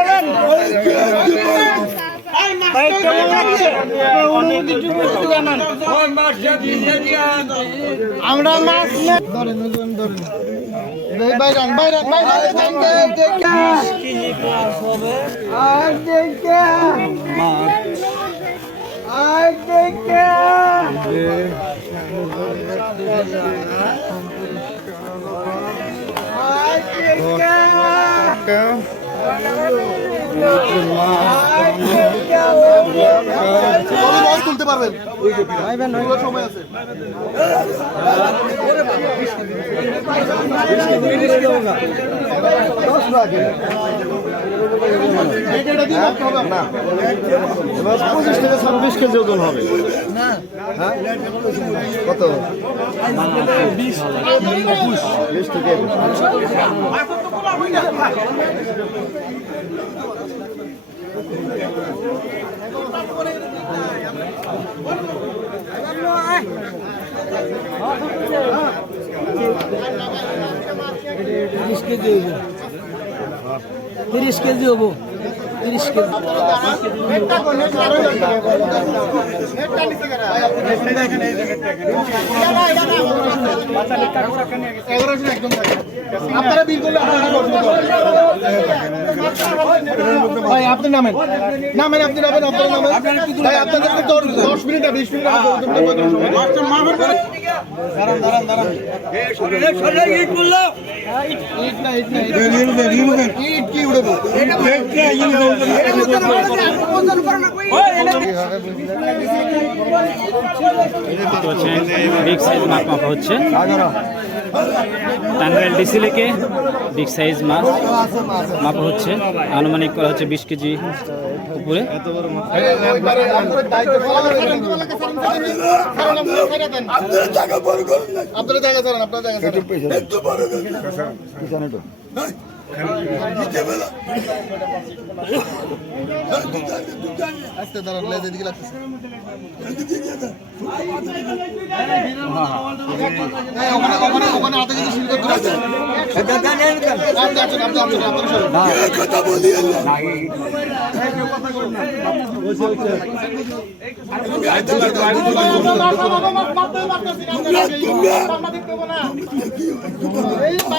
বলেন আমরা মাছ ধরেন ধরেন ধরেন। বাইরান বাইরান বাইরান কেজি প্লাস হবে আর দেখে আর দেখে আর দেখে মাছ তুলতে পারবেন সময় আছে পঁচিশ থেকে ছাব্বিশ কেজি ওজন হবে কত বিশ থেকে তিরিশ কেজি হব তিরিশ কেজি হব তিরিশ কেজি। আপনারা বিল করলে ভাই, আপনি নামেন। নামেন, আপনি নামেন আপনারা নামেন। ভাই, আপনাদেরকে দশ মিনিট আর বিশ মিনিট দাঁড়ান দাঁড়ান দাঁড়ান হচ্ছে। টাঙ্গাইল ডিসি লেকে বিগ সাইজ মাছ মাপ হচ্ছে। আনুমানিক করা হচ্ছে বিশ কেজি উপরে। আপনারা আস্তে দাঁড়ান লেজ এদিকে লাগতেছে ওখানে ওখানে ওখানে হাতে কিছু শিল করতে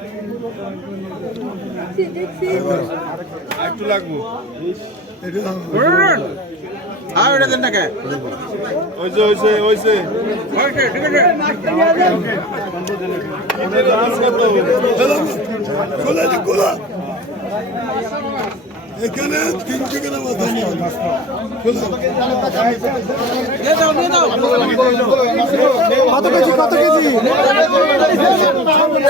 বাইরের লোক দেন একটু লাগবো ওইছে ওইছে ওইছে এদের মাছ কত? কত কেজি কত কেজি?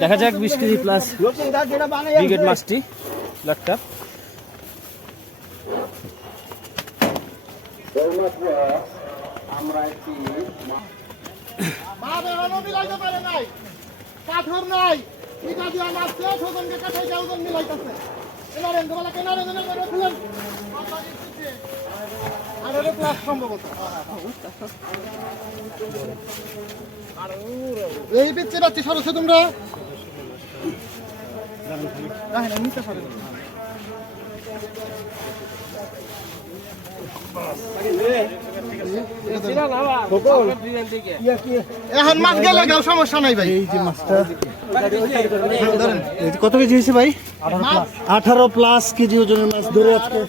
দেখা যাক বিশ কেজি প্লাস ব্রিগেড মাছটি মাছ এখনও মিলাইতে পারে নাই পাথর নাই মাছ শেষ ওজনকে কাঠাই ওজন মিলাইতেছে। এনারেন খুলেন ক্লাস সম্ভবত এই পিচ্ছে পাচ্ছি সরছে তোমরা? দেখেন নিতে পারে। এখন মাছ গেলে গেল সমস্যা নাই ভাই। এই যে মাছটা। কত কেজি হয়েছে ভাই? আঠারো প্লাস কেজি ওজনের মাছ ধরে আজকে।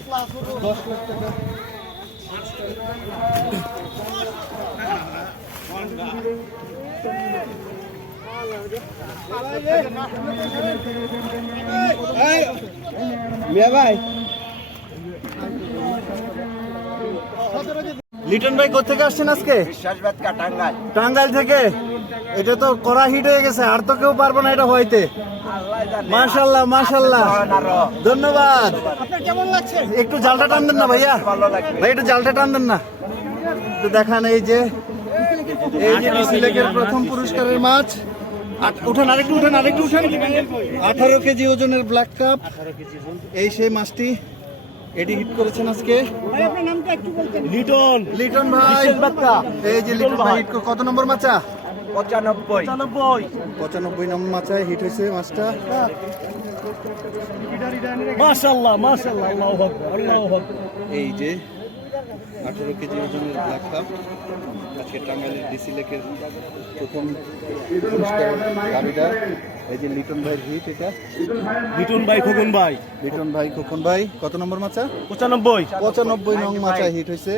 লিটন ভাই কোথেকে আসছেন আজকে? টাঙ্গাইল। থেকে? এটা তো কড়া হিট হয়ে গেছে আর তো কেউ পারব না এটা হইতে। মাশাল্লাহ মাশাল্লাহ ধন্যবাদ। আপনার কেমন লাগছে? একটু জালটা টান দেন না ভাইয়া। ভাই একটু জালটা টান দেন না। একটু দেখান এই যে এই যে ডিসি প্রথম পুরস্কারের মাছ। উঠান আরেকটু উঠান আরেকটু উঠান। আঠারো কেজি ওজনের ব্ল্যাক কাপ এই সেই মাছটি। এটি হিট করেছেন আজকে। আপনার নামটা একটু বলতেন। লিটন। লিটন ভাই। এই যে লিটন ভাই হিট কত নম্বর মাচা? পঁচানব্বই। পঁচানব্বই। নম্বর মাচায় হিট হয়েছে মাছটা মাশাল্লাহ মাশাল্লাহ আল্লাহু আকবার আল্লাহু আকবার। এই যে আঠারো কেজি ওজনের ব্ল্যাক কাপ আজকে টাঙ্গাইলের ডিসি লেকের প্রথম গাড়িটা। এই যে লিটন ভাইয়ের হিট এটা। লিটন ভাই খোকন ভাই। লিটন ভাই খোকন ভাই কত নম্বর মাছা পঁচানব্বই। পঁচানব্বই নং মাছা হিট হয়েছে